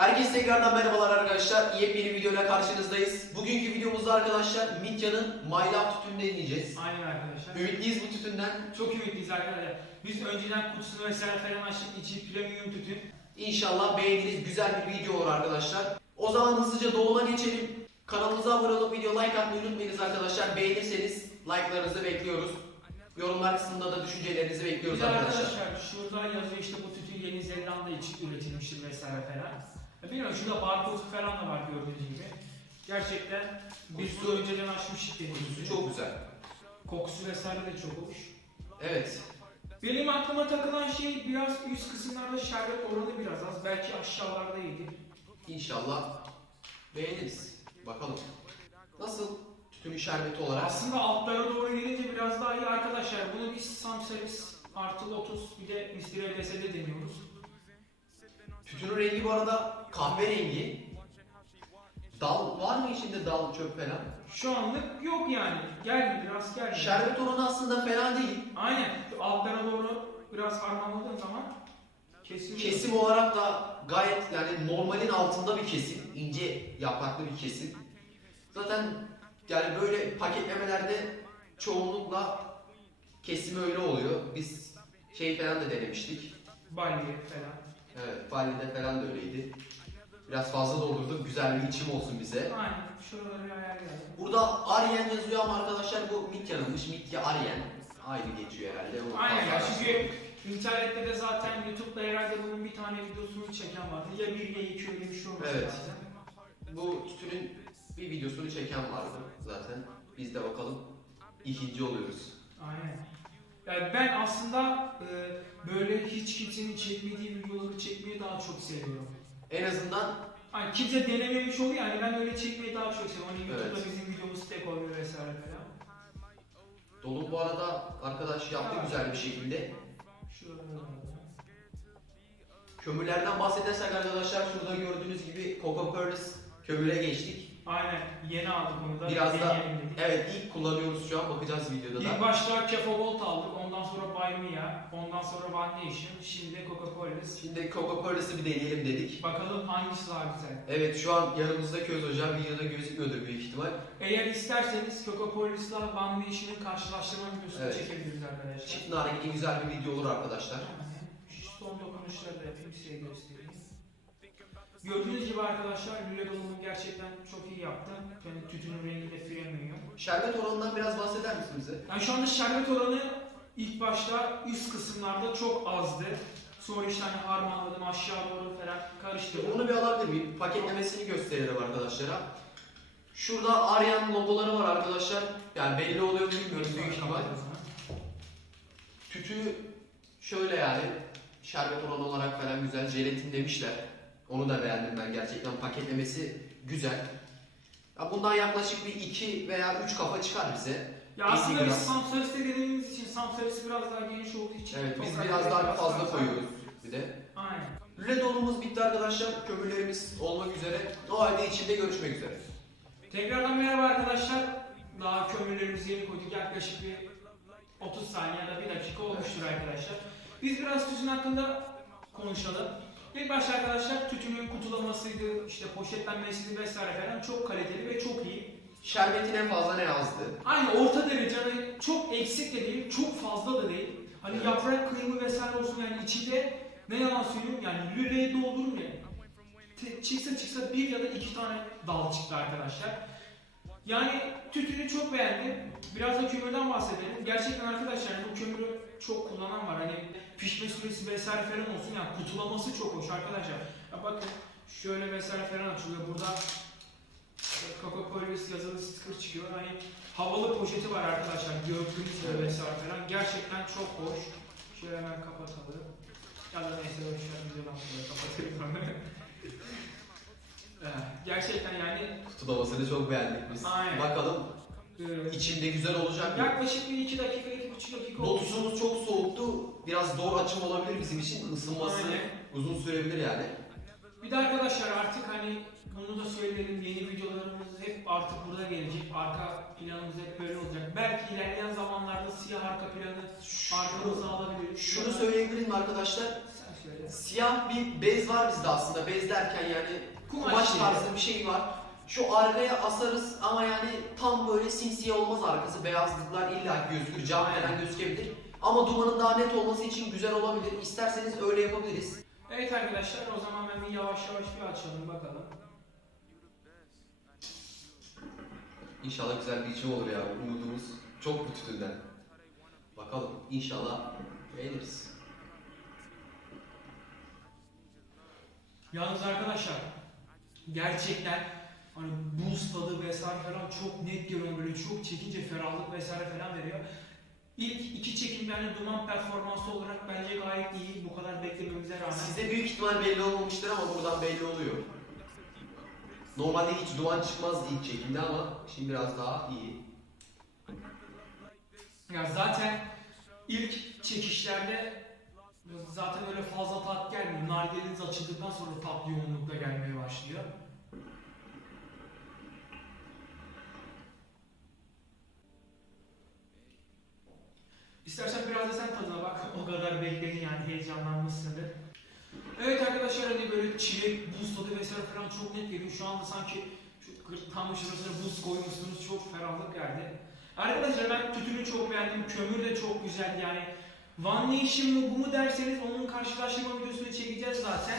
Herkese tekrardan merhabalar arkadaşlar. Yepyeni videoyla karşınızdayız. Bugünkü videomuzda arkadaşlar Mitya'nın My Love tütününü deneyeceğiz. Aynen arkadaşlar. Ümitliyiz bu tütünden. Çok ümitliyiz arkadaşlar. Biz önceden kutusunu vesaire falan açtık. içi premium tütün. İnşallah beğeniriz. Güzel bir video olur arkadaşlar. O zaman hızlıca doluma geçelim. Kanalımıza abone olup video like atmayı unutmayınız arkadaşlar. Beğenirseniz like'larınızı bekliyoruz. Yorumlar kısmında da düşüncelerinizi bekliyoruz arkadaşlar. arkadaşlar şurada yazıyor işte bu tütün Yeni Zelanda için üretilmiştir vesaire falan. Bilmiyorum şurada barkodu falan da var gördüğünüz gibi. Gerçekten biz bunu önceden açmıştık Kokusu dediğimiz çok güzel. Kokusu vesaire de çok hoş. Evet. Benim aklıma takılan şey biraz üst kısımlarda şerbet oranı biraz az. Belki aşağılarda iyidir. İnşallah beğeniriz. Bakalım. Nasıl tütünün şerbeti olarak? Aslında altlara doğru gelince biraz daha iyi arkadaşlar. Bunu biz Samseris artı Lotus bir de Mr. LS'de deniyoruz. Tütünün rengi bu arada kahverengi. Dal var mı içinde dal çöp falan? Şu anlık yok yani. Geldi biraz geldi. Şerbet oranı aslında fena değil. Aynen. Altlara doğru biraz harmanladığın zaman kesin. Kesim olarak da gayet yani normalin altında bir kesim. ince yapraklı bir kesim. Zaten yani böyle paketlemelerde çoğunlukla kesimi öyle oluyor. Biz şey falan da denemiştik. Balya falan. Evet, Bali'de falan da öyleydi. Biraz fazla doldurduk. Güzel bir içim olsun bize. Aynen. Şuralara bir ayar. Burada Aryen yazıyor ama arkadaşlar bu Mitya'nınmış. Mitya Aryen. Aynı geçiyor herhalde. O Aynen ya fazla- çünkü internette de zaten YouTube'da herhalde bunun bir tane videosunu çeken vardı. Ya bir ya iki öyle bir şey olması Evet. lazım. Bu tütünün bir videosunu çeken vardı zaten. Biz de bakalım ikinci oluyoruz. Aynen. Yani ben aslında e, böyle hiç kimsenin çekmediği videoları çekmeyi daha çok seviyorum. En azından Hani kimse denememiş oluyor yani ben öyle çekmeyi daha çok seviyorum. Hani YouTube'da Evet. bizim videomuz tek oluyor vesaire falan. Dolum bu arada arkadaş yaptı Evet. güzel bir şekilde. Şuralara Kömürlerden bahsedersek arkadaşlar şurada gördüğünüz gibi Coco Pearls kömüre geçtik. Aynen yeni aldık onu da. Biraz da- deneyelim dedik. Evet ilk kullanıyoruz şu an bakacağız videoda İlk da. başta Kefo Gold aldık, ondan sonra Buy Me'ya, ondan sonra One Nation, şimdi Coca-Cola'lıyız. Şimdi Pearls'ı bir deneyelim dedik. Bakalım hangisi daha güzel. Evet şu an yanımızda Köz Hoca videoda gözükmüyordur büyük ihtimal. Eğer isterseniz Coca-Cola'sıyla One Nation'ın karşılaştırma videosunu Evet. çekebiliriz arkadaşlar. Çift nargile güzel bir video olur arkadaşlar. Şu son dokunuşları da yapayım size göstereyim. Gördüğünüz gibi arkadaşlar Lüle dolumu gerçekten çok iyi yaptı. Yani tütünün rengi de premium. Şerbet oranından biraz bahseder misin bize? Yani şu anda şerbet oranı ilk başta üst kısımlarda çok azdı. Sonra işte hani harmanladım aşağı doğru falan karıştırdım. Onu bir alabilir miyim? Paketlemesini gösterelim arkadaşlara. Şurada Aryan logoları var arkadaşlar. Yani belli oluyor mu bilmiyorum büyük ihtimal. Tütü şöyle yani şerbet oranı olarak falan güzel. Jelatin demişler. Onu da beğendim ben gerçekten. Paketlemesi güzel. Ya bundan yaklaşık bir 2 veya 3 kafa çıkar bize. Ya aslında 50 biz gram. Samsaris'te dediğimiz için Samsaris biraz daha geniş olduğu için Evet biz biraz daha fazla koyuyoruz bir de. Aynen. Lüle dolumuz bitti arkadaşlar. Kömürlerimiz olmak üzere. O halde içinde görüşmek üzere. Tekrardan merhaba arkadaşlar. Daha kömürlerimizi yeni koyduk. Yaklaşık bir 30 saniye ya da 1 dakika olmuştur arkadaşlar. Biz biraz tütün hakkında konuşalım. İlk başta arkadaşlar tütünün kutulamasıydı, işte poşetlenmesiydi vesaire falan çok kaliteli ve çok iyi. Şerbeti ne fazla ne azdı. Aynı orta derece hani çok eksik de değil, çok fazla da değil. Hani Evet. yaprak kıyımı vesaire olsun yani içinde ne yalan söylüyorum yani lüleyi doldurun ya. Te- Çıksa çıksa bir ya da iki tane dal çıktı arkadaşlar. Yani tütünü çok beğendim. Biraz da kömürden bahsedelim. Gerçekten arkadaşlar yani bu kömürü çok kullanan var. Hani pişme süresi vesaire falan olsun yani kutulaması çok hoş arkadaşlar. Ya bakın şöyle vesaire falan açılıyor. Burada Coca-Cola yazılı sticker çıkıyor. Hani havalı poşeti var arkadaşlar. Gördüğünüz gibi Evet. vesaire falan. Gerçekten çok hoş. Şöyle hemen kapatalım. Ya da neyse an videodan sonra kapatayım. Evet, Gerçekten yani Kutulamasını çok beğendik biz. Aynen. Bakalım e, içinde güzel olacak mı? yaklaşık bir iki dakika, iki buçuk dakika oldu. Lotusumuz çok soğuktu. Biraz zor açım olabilir bizim için. Isınması Aynen. uzun sürebilir yani. Bir de arkadaşlar artık hani bunu da söyleyelim yeni videolarımız hep artık burada gelecek. Arka planımız hep böyle olacak. Belki ilerleyen zamanlarda siyah arka planı arkamıza alabiliriz. Şunu söyleyebilir mi arkadaşlar? Sen Şöyle. Siyah bir bez var bizde aslında. Bez derken yani Kumaş kumaş tarzı bir şey var. Şu arkaya asarız ama yani tam böyle simsiyah olmaz arkası. Beyazlıklar illa gözükür. Cam falan gözükebilir. Ama dumanın daha net olması için güzel olabilir. İsterseniz öyle yapabiliriz. Evet arkadaşlar o zaman ben bir yavaş yavaş bir açalım bakalım. İnşallah güzel bir içim olur ya. Umudumuz çok bu tütünden. Bakalım inşallah beğeniriz. Yalnız arkadaşlar gerçekten hani buz tadı vesaire falan çok net geliyor böyle çok çekince ferahlık vesaire falan veriyor. İlk iki çekim yani duman performansı olarak bence gayet iyi. Bu kadar beklememize rağmen. Sizde büyük ihtimal belli olmamıştır ama buradan belli oluyor. Normalde hiç duman çıkmazdı ilk çekimde ama şimdi biraz daha iyi. Ya zaten ilk çekişlerde zaten öyle fazla tat gelmiyor. Nargileniz açıldıktan sonra tat yoğunlukla gelmeye başlıyor. İstersen biraz da sen tadına bak. O kadar bekledin yani heyecanlanmışsındır. Evet arkadaşlar hani böyle çilek, buz tadı vesaire falan çok net geliyor. Şu anda sanki şu tam şurasına buz koymuşsunuz. Çok ferahlık geldi. Arkadaşlar ben tütünü çok beğendim. Kömür de çok güzel yani. One Nation mı bu mu derseniz onun karşılaştırma videosunu çekeceğiz zaten.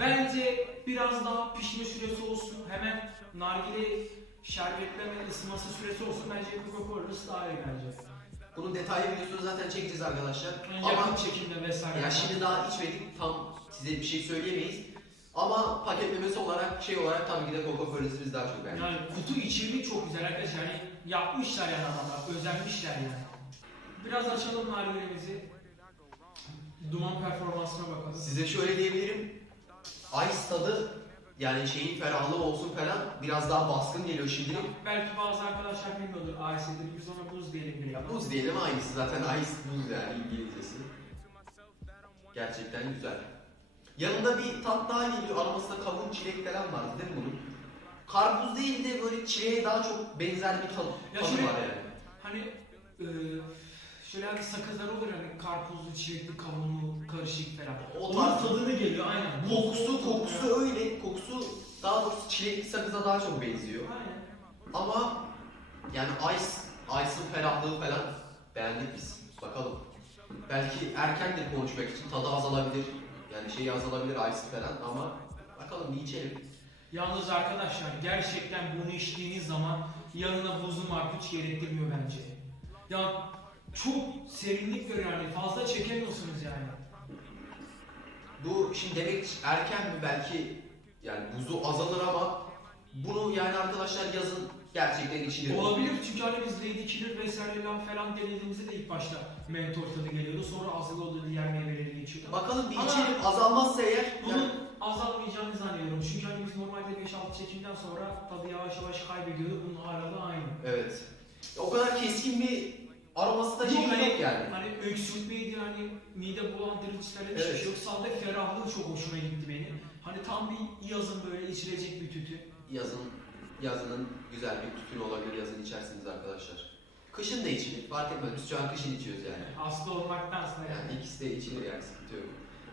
Bence biraz daha pişme süresi olsun. Hemen nargile şerbetleme ısınması süresi olsun. Bence Coca-Cola'lısı daha iyi bence. Bunun detaylı videosunu zaten çekeceğiz arkadaşlar. Yani Ama çekimde vesaire. ya şimdi daha içmedik tam size bir şey söyleyemeyiz. Ama paketlemesi olarak şey olarak tabii ki de Coca-Cola'sı biz daha çok beğendik. Yani kutu içeriği çok güzel arkadaşlar. Yani yapmışlar yani adamlar, özenmişler yani. Biraz açalım nargilemizi. Duman performansına bakalım. Size şöyle diyebilirim. Ice tadı yani şeyin ferahlığı olsun falan biraz daha baskın geliyor şimdi. Belki bazı arkadaşlar bilmiyordur AIS'dir. Biz ona buz diyelim bile. Ya buz diyelim aynısı zaten ice buz yani İngilizcesi. Gerçekten güzel. Yanında bir tat daha geliyor. Aromasında kavun çilek falan var değil mi bunun? Karpuz değil de böyle çileğe daha çok benzer bir Ya tadı var yani. Hani e, şöyle hani sakızlar olur hani karpuzlu, çilekli, kavunlu, karışık falan. O Onun tarz tadını geliyor aynen. kokusu kokusu öyle. Kokusu daha doğrusu çilekli sakıza daha çok benziyor. Aynen. Ama yani Ice, Ice'ın ferahlığı falan beğendik biz. Bakalım. Belki erkendir konuşmak için tadı azalabilir. Yani şeyi azalabilir Ice falan ama bakalım bir içelim. Yalnız arkadaşlar gerçekten bunu içtiğiniz zaman yanına buzlu marpuç gerektirmiyor bence. Ya çok serinlik veriyor yani fazla çekemiyorsunuz yani. Bu şimdi demek erken mi belki yani buzu azalır ama bunu yani arkadaşlar yazın gerçekten içilir. Olabilir çünkü hani biz Lady Killer vesaire falan denediğimizde de ilk başta mentor tadı geliyordu sonra azalıyordu diğer meyveleri geçiyordu. Bakalım bir Ama- içelim azalmazsa eğer Bunun yani azalmayacağını zannediyorum çünkü hani biz normalde 5-6 çekimden sonra tadı yavaş yavaş kaybediyordu bunun aralığı aynı. evet. O kadar keskin bir aroması da şey hani- yani. Hani öksürtmeydi hani mide bulandırıcı falan hiçbir Evet. şey yok. Sadece ferahlığı çok hoşuma gitti benim. Hani tam bir yazın böyle içilecek bir tütü. yazın yazının güzel bir tütün olabilir yazın içersiniz arkadaşlar. Kışın da içilir fark etmez biz şu an kışın içiyoruz yani. Hasta olmaktansa yani. Yani ikisi de içilir yani sıkıntı yok.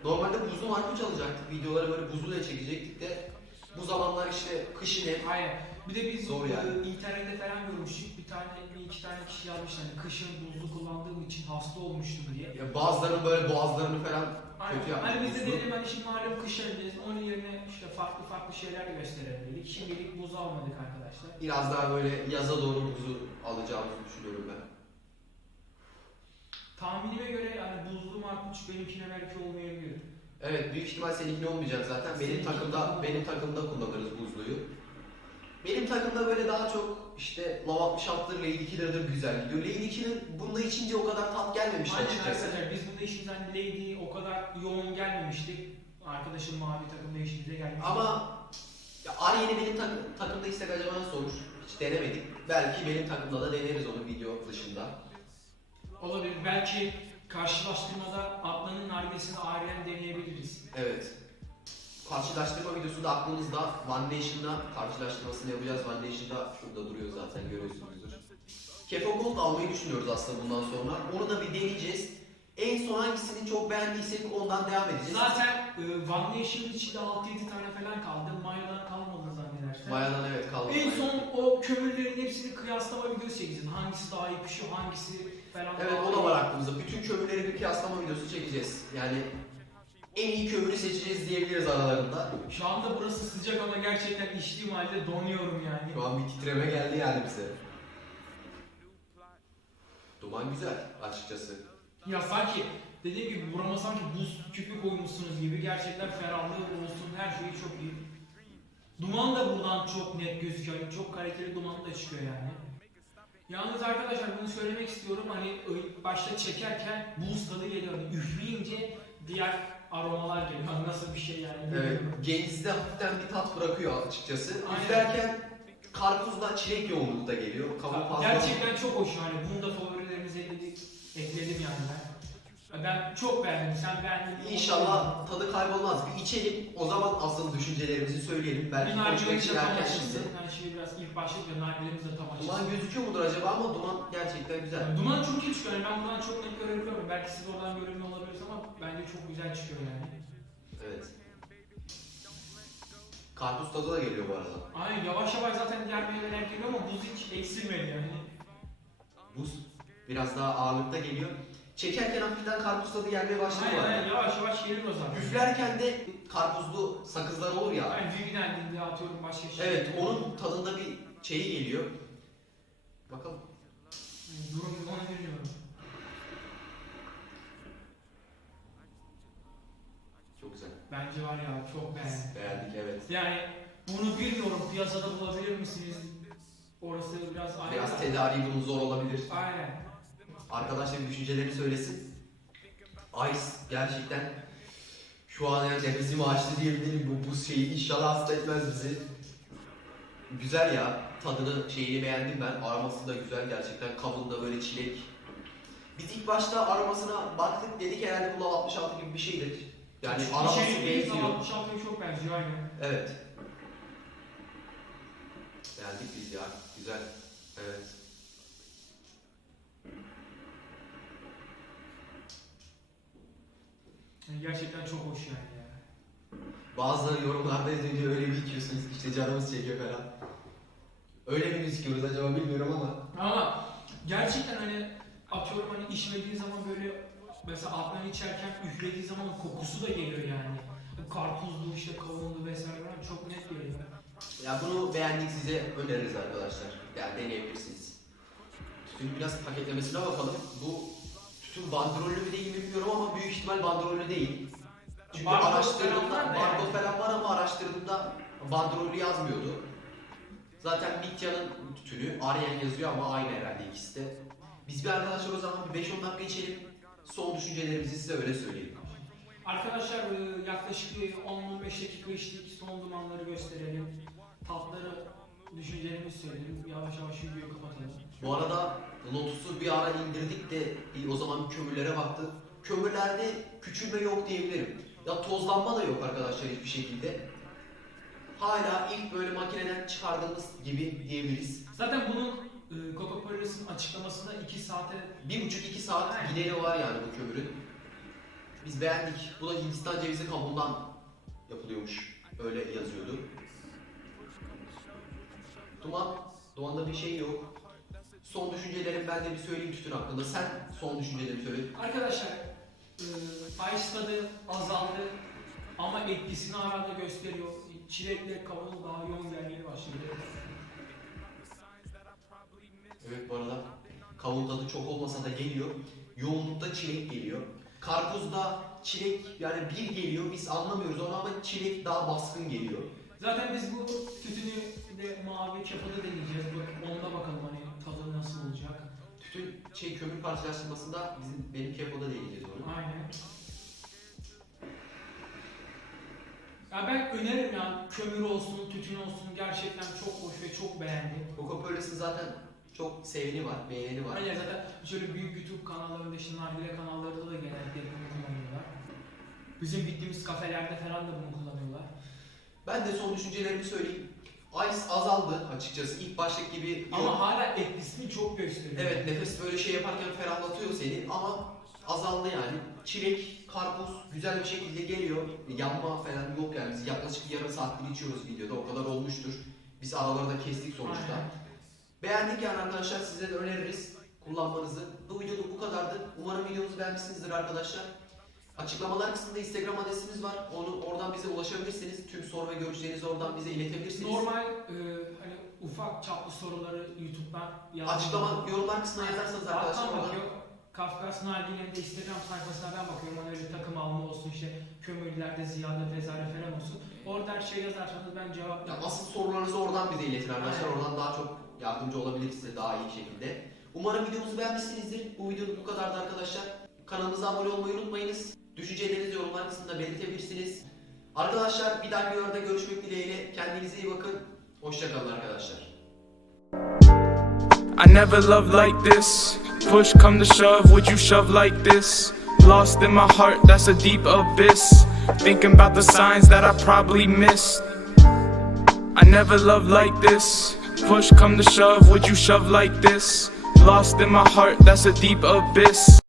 Normalde buzlu marpuç alacaktık videoları böyle buzlu da çekecektik de bu zamanlar işte kışın hep Aynen. Bir de biz Zor yani. internette falan görmüştük. Bir tane, bir iki tane kişi yazmış hani kışın buzlu kullandığım için hasta olmuştum diye. ya bazılarının böyle boğazlarını falan Aynen. Kötü yapmış, Hani biz de buzlu. dedim hani şimdi malum kış ayındayız. Onun yerine işte farklı farklı şeyler gösterelim dedik. Şimdilik buz almadık arkadaşlar. biraz daha böyle yaza doğru buzu alacağımızı düşünüyorum ben. Tahminime göre yani buzlu marpuç benimkine belki olmayabilir. Evet büyük ihtimal seninkine olmayacak zaten. Benim Seninki takımda takımda. benim takımda kullanırız buzluyu. Benim takımda böyle daha çok işte Lav 66'dır, Lady Killer'dır güzel gidiyor. Lady Killer bunda içince o kadar tat gelmemişti Aynen açıkçası. arkadaşlar biz bunda işimiz hani Lady o kadar yoğun gelmemişti. Arkadaşım mavi takımda işimize gelmişti. Ama ya Aryen'i benim takım, takımda istek acaba nasıl olur? Hiç denemedik. Belki benim takımda da deneriz onu video dışında. Olabilir. Belki karşılaştırmada Atlan'ın nargilesini ayrıyen deneyebiliriz. Evet. Karşılaştırma videosunda aklımızda One Nation'la karşılaştırmasını yapacağız. One Nation'da şurada duruyor zaten görüyorsunuzdur. Kefo Gold almayı düşünüyoruz aslında bundan sonra. Onu da bir deneyeceğiz. En son hangisini çok beğendiysek ondan devam edeceğiz. Zaten e, One Nation'ın içinde 6-7 tane falan kaldı. Maya'dan kalmadı zannedersem. Mayadan evet kaldı. En son o kömürlerin hepsini kıyaslama videosu çekeceğiz. Hangisi daha iyi pişiyor, hangisi falan Evet o da var aklımızda. Bütün kömürleri bir kıyaslama videosu çekeceğiz. Yani en iyi kömürü seçeceğiz diyebiliriz aralarında. Şu anda burası sıcak ama gerçekten içtiğim halde donuyorum yani. Şu an bir titreme geldi yani bize. Duman güzel açıkçası. Ya sanki dediğim gibi burama sanki buz küpü koymuşsunuz gibi gerçekten ferahlığı olsun her şeyi çok iyi. Duman da buradan çok net gözüküyor. Yani Çok kaliteli duman da çıkıyor yani. Yalnız arkadaşlar bunu söylemek istiyorum hani başta çekerken buz tadı geliyor. Hani Üfleyince diğer aromalar geliyor. Nasıl bir şey yani. Evet. Genizde hafiften bir tat bırakıyor açıkçası. Aynen. Üflerken karpuzla çilek yoğunlukta geliyor. Fazla. Gerçekten çok hoş yani. Bunu da favorilerimize ekledik, ekledim yani ben. Ben çok beğendim. Sen beğendin. mi? İnşallah tadı kaybolmaz. Bir içelim. O zaman asıl düşüncelerimizi söyleyelim. Bir Belki konuşmak nargilelerimiz için de tam erken açılsın. şimdi. Her biraz ilk başlıkla nargilerimiz de tam açılsın. Duman gözüküyor mudur acaba ama duman gerçekten güzel. Yani duman çok iyi çıkıyor. Yani ben buradan çok net görebiliyorum. Belki siz oradan göremiyor olabilirsiniz ama bence çok güzel çıkıyor yani. Evet. Karpuz tadı da geliyor bu arada. Aynen yavaş yavaş zaten diğer meyveler geliyor ama buz hiç eksilmedi yani. Buz biraz daha ağırlıkta geliyor. Çekerken hafiften karpuz tadı gelmeye başladı Aynen, aynen yavaş yavaş geliyor zaten. Üflerken de karpuzlu sakızlar olur ya. Yani Vivi'den diye atıyorum başka şey. Evet onun tadında bir şeyi geliyor. Bakalım. Durum onu bilmiyorum. Çok güzel. Bence var ya çok beğendim. Beğendik evet. Yani bunu bilmiyorum piyasada bulabilir misiniz? Orası biraz ayrı. Biraz tedariği bunun zor olabilir. Aynen. Arkadaşlar bir düşüncelerini söylesin. Ice gerçekten şu an yani nefesimi açtı diyebilirim. Bu buz şeyi inşallah hasta etmez bizi. Güzel ya. Tadını şeyini beğendim ben. Aroması da güzel gerçekten. Kavunda böyle çilek. Biz ilk başta aromasına baktık dedik herhalde bu 66 gibi bir şeydir. Yani aroması şey benziyor. 66'ya çok benziyor aynen. Evet. Beğendik biz ya. Güzel. Evet. Yani gerçekten çok hoş yani ya. Bazıları yorumlarda yazınca öyle bir içiyorsunuz ki işte canımız çekiyor falan. Öyle mi gözüküyoruz acaba bilmiyorum ama. Ama gerçekten hani atıyorum hani içmediği zaman böyle mesela alttan içerken üflediği zaman kokusu da geliyor yani. Karpuzlu işte kavunlu vesaire falan çok net geliyor. Ya bunu beğendik size öneririz arkadaşlar. Yani deneyebilirsiniz. Tütün biraz paketlemesine bakalım. Bu tütün bandrollü mü değil mi bilmiyorum ama büyük ihtimal bandrollü değil. Çünkü falan araştırdığımda var da barkod yani. falan var ama araştırdığımda bandrollü yazmıyordu. Zaten Mitya'nın tütünü Aryen yazıyor ama aynı herhalde ikisi de. Biz bir arkadaşlar o zaman bir 5-10 dakika içelim. Son düşüncelerimizi size öyle söyleyelim. Arkadaşlar e, yaklaşık bir 10-15 dakika içtik. Son dumanları gösterelim. Tatları düşüncelerimizi söyleyelim. Yavaş yavaş videoyu kapatalım. Bu arada Lotus'u bir ara indirdik de bir o zaman kömürlere baktık. Kömürlerde küçülme yok diyebilirim. Ya tozlanma da yok arkadaşlar hiçbir şekilde. Hala ilk böyle makineden çıkardığımız gibi diyebiliriz. Zaten bunun e, Coca-Cola'sının açıklamasında 2 saate Bir buçuk iki saat Aynen. gideri var yani bu kömürün. Biz beğendik. Bu da Hindistan cevizi kabuğundan yapılıyormuş. Öyle yazıyordu. Duman, Duman'da bir şey yok. Son düşüncelerim ben de bir söyleyeyim tütün hakkında. Sen son düşüncelerimi söyle. Arkadaşlar, e, tadı azaldı ama etkisini hala da gösteriyor. Çilekle kavun daha yoğun gelmeye başladı. Evet bu arada kavun tadı çok olmasa da geliyor. Yoğunlukta çilek geliyor. Karpuzda çilek yani bir geliyor biz anlamıyoruz onu ama çilek daha baskın geliyor. Zaten biz bu tütünü de mavi çapada deneyeceğiz. Bak, onda bakalım hani tadı nasıl olacak. Tütün şey kömür karşılaştırmasında bizim benim kepoda deneyeceğiz onu. Aynen. Ya ben öneririm ya kömür olsun, tütün olsun gerçekten çok hoş ve çok beğendim. Coca-Cola'sın zaten çok seveni var, beğeni var. Aynen zaten şöyle büyük YouTube kanallarında işte nargile kanallarında da genellikle bunu kullanıyorlar. Bizim gittiğimiz kafelerde falan da bunu kullanıyorlar. Ben de son düşüncelerimi söyleyeyim. Ice azaldı açıkçası. İlk baştaki gibi yok. Ama hala etkisini çok gösteriyor. Evet nefes böyle şey yaparken ferahlatıyor seni ama azaldı yani. Çilek, karpuz güzel bir şekilde geliyor. Yanma falan yok yani. Biz yaklaşık yarım saattir içiyoruz videoda. O kadar olmuştur. Biz aralarda kestik sonuçta. Aynen. Beğendik yani arkadaşlar size de öneririz kullanmanızı. Bu videoluk bu kadardı. Umarım videomuzu beğenmişsinizdir arkadaşlar. Açıklamalar kısmında Instagram adresimiz var. Onu oradan bize ulaşabilirsiniz. Tüm soru ve görüşlerinizi oradan bize iletebilirsiniz. Normal e, hani ufak çaplı soruları YouTube'dan yazdım. Açıklama yorumlar kısmına yazarsanız arkadaşlar oradan bakıyor. Kafkas Nargile'nin de Instagram sayfasına ben bakıyorum. Hani öyle takım alma olsun işte kömürlerde ziyade vezare falan olsun. Orada her şey yazarsanız ben cevap Ya asıl sorularınızı oradan bize iletin arkadaşlar. Aynen. Oradan daha çok yardımcı olabilir size daha iyi şekilde. Umarım videomuzu beğenmişsinizdir. Bu videoluk bu kadardı arkadaşlar. Kanalımıza abone olmayı unutmayınız. Düşüncelerinizi yorumlar kısmında belirtebilirsiniz. Arkadaşlar bir dahaki videoda görüşmek dileğiyle. Kendinize iyi bakın. Hoşçakalın arkadaşlar. I never loved like this. Push come to shove, would you shove like this? Lost in my heart, that's a deep abyss. Thinking about the signs that I probably missed. I never loved like this. Push come to shove, would you shove like this? Lost in my heart, that's a deep abyss.